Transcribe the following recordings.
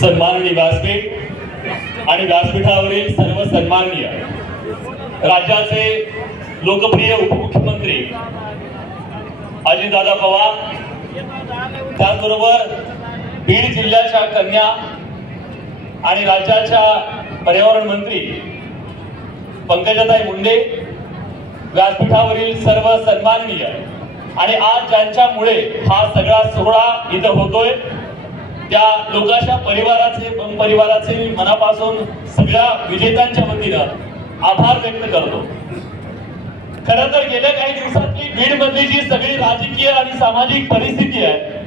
सन्माननीय व्यासपीठ आणि व्यासपीठावरील सर्व सन्माननीय राज्याचे लोकप्रिय उपमुख्यमंत्री अजितदादा पवार, त्याचबरोबर बीड जिल्ह्याच्या कन्या आणि राज्याच्या पर्यावरण मंत्री पंकजाताई मुंडे, व्यासपीठावरील सर्व सन्माननीय आणि आज ज्यांच्यामुळे हा सगळा सोहळा इथं होतोय त्या लोकांच्या परिवाराचे मनापासून सगळ्या विजेत्यांच्या वतीनं आभार व्यक्त करतो। खरं तर गेल्या काही दिवसातली बीड मधली जी सगळी राजकीय आणि सामाजिक परिस्थिती आहे,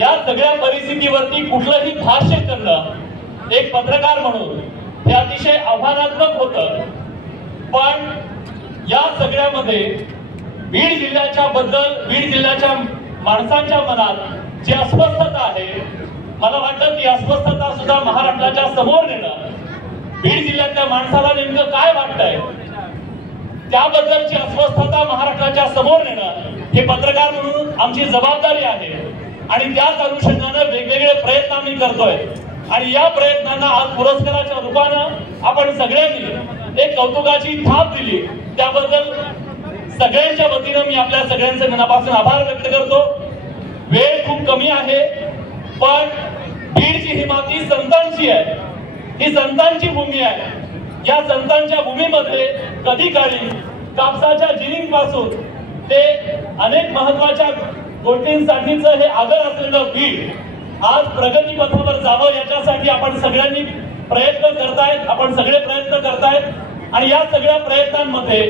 या सगळ्या परिस्थितीवरती कुठलंही भाष्य करणं एक पत्रकार म्हणून हे अतिशय आव्हानात्मक होतं। पण या सगळ्यामध्ये बीड जिल्ह्याच्या बद्दल, बीड जिल्ह्याच्या माणसांच्या मनात जी अस्वस्थता आहे, मला वाटतं ती अस्वस्थता सुद्धा महाराष्ट्राच्या समोर नेणं, बीड जिल्ह्यातल्या माणसाला नेमकं काय वाटतंय त्याबद्दलची अस्वस्थता महाराष्ट्राच्या समोर नेणं हे पत्रकार म्हणून आमची जबाबदारी आहे। आणि त्याच अनुषंगाने वेगवेगळे प्रयत्न आम्ही करतोय आणि या प्रयत्नांना आज पुरस्काराच्या रूपानं आपण सगळ्यांनी एक कौतुकाची थाप दिली, त्याबद्दल सगळ्यांच्या वतीनं मी आपल्या सगळ्यांचे मनापासून आभार व्यक्त करतो। वेळ खूप कमी आहे, पण बीडची ही माती संतांची आहे, ही संतांची भूमी आहे। या संतांच्या भूमीमध्ये कधी काळी कापसाच्या जिनिंग पासून ते अनेक महत्वाच्या गोष्टींसाठीच हे आगर असलेलं बीड आज प्रगती पथावर जावं याच्यासाठी आपण सगळ्यांनी प्रयत्न करतायत, आपण सगळे प्रयत्न करतायत। आणि या सगळ्या प्रयत्नांमध्ये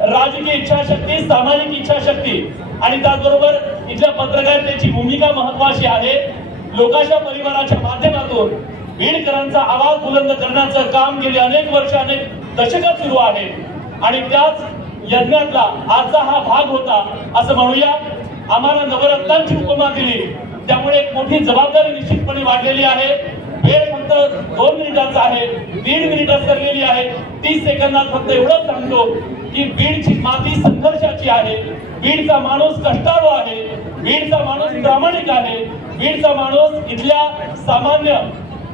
राजकीय इच्छाशक्ती, सामाजिक इच्छाशक्ती आणि त्याचबरोबर इथल्या पत्रकारितेची भूमिका महत्वाची आहे। लोकांच्या परिवाराच्या माध्यमातून बीडकरांचा आवाज बुलंद करण्याचं काम गेली अनेक वर्ष, अनेक दशकं सुरू आहे आणि त्याच यज्ञातला आजचा हा भाग होता असं म्हणूया। आम्हाला नवरत्नांची उपमा दिली, त्यामुळे एक मोठी जबाबदारी निश्चितपणे वाढलेली आहे। वेळ फक्त 2 मिनिटाचा आहे, 1.5 मिनिटात करलेली आहे। 30 सेकंदात फक्त एवढंच सांगतो की बीडची माती संघर्षाची आहे, बीडचा माणूस कष्टाळू आहे, बीडचा माणूस प्रामाणिक आहे, बीडचा माणूस इथल्या सामान्य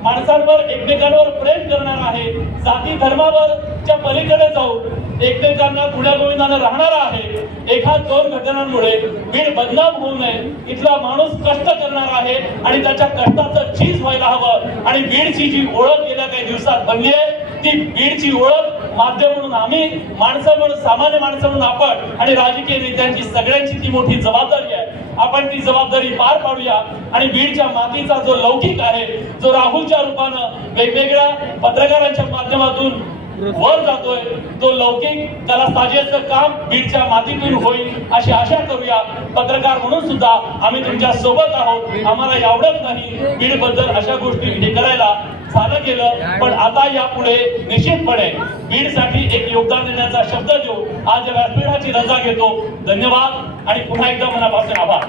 माणसांवर, एकमेकांवर प्रेम करणार आहे, जाती धर्मावरच्या पलीकडे जाऊन एकमेकांना पुढ्या गोविंदाने राहणारा आहे। एखाद 2 घटनांमुळे बीड बदनाम होऊ नये, इथला माणूस कष्ट करणार आहे आणि त्याच्या कष्टाचं चीज व्हायला हवं। आणि बीडची जी ओळख गेल्या काही दिवसात बनली आहे, ती बीडची ओळख माध्यम म्हणून आम्ही, माणसं म्हणून, सामान्य माणसं म्हणून आपण आणि राजकीय नेत्यांची सगळ्यांची ती मोठी जबाबदारी आहे। आपण ती जबाबदारी पार पाडूया आणि बीडच्या मातीचा जो लौकिक आहे, जो राहुलच्या रूपानं वेगवेगळ्या पत्रकारांच्या माध्यमातून वर जातोय, तो लौकिक त्याला साजेचं काम बीडच्या मातीतून होईल अशी आशा करूया। पत्रकार म्हणून सुद्धा आम्ही तुमच्या सोबत आहोत। आम्हाला आवडत नाही बीड बद्दल अशा गोष्टी हे करायला, झालं गेलं, पण आता यापुढे निश्चितपणे बीडसाठी एक योगदान देण्याचा शब्द देऊ आज या व्यासपीठाची रजा घेतो। धन्यवाद आणि पुन्हा एकदा मनापासून आभार।